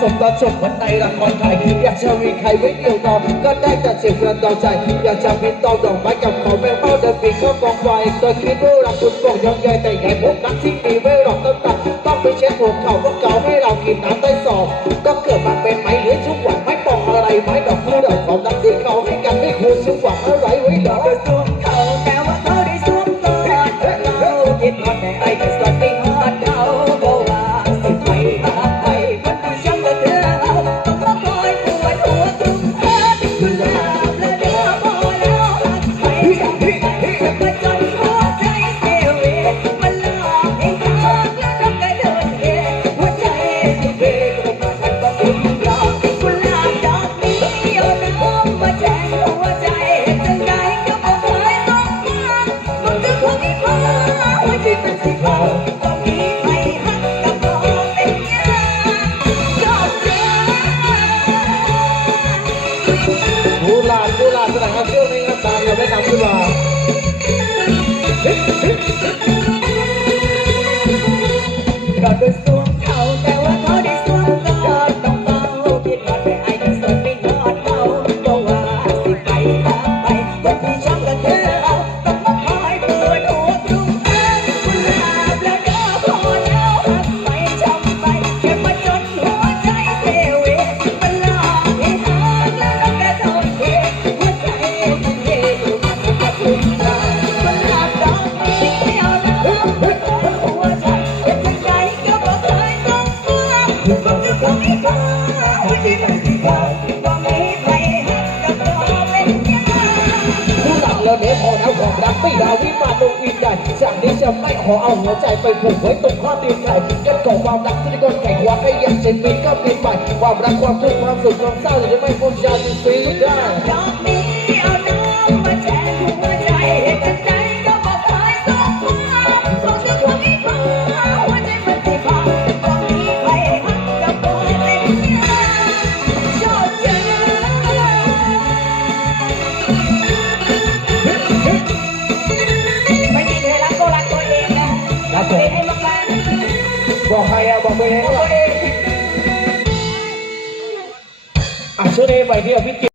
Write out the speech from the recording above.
สมต่อจบวันในละครไทยอยากจะมีใครไว้เดียวดอก็ได้แต่เสียงินต่อใจอยากจะมีตอดอกไม้กับเขาแม่เฝ้าเดินปีกก็กองไฟตัวคิดรู้รักคุณบอกยังไงแต่ใหญ่พวกนักที่มีไว่หลอกต้องตัดต้องไปเช็ดหัวเข่าพวกเขาให้เรากินน้ำใต้ศอกก็เกิดมาเป็นไม้หรือชุกหวังไม้ปองอะไรไม้ดอกคู่ดอกของนักที่เขาให้กันไม่ควรชุกหวังอะไรไว้หรอกเขาแต่ว่าเขาได้สวมกอดเราคิดฮอตแต่ไอ้ก็สวดไม่หอต ดูลาดูลาดแสดงว่าเที่นี่ก็ตามเราได้นำขึ้นมาดันด้วย แล้วเดี๋ยพอแล้วความรักไม่ดาวิมาลงวิญญาณจากนี้จะไม่ขอเอาหัวใจไปผูกไว้ตรงข้อตีนไก่กันก่อความรักที่ก้นไก่วาให้ยังเช่นมีก็เป็นไปความรักความทุกข์ความสุขความเศร้าจะไม่พ้นจากชีวิตได้ บอกใครอะบอกไปเองบอกตัวเองอะชุเดียวพี่เ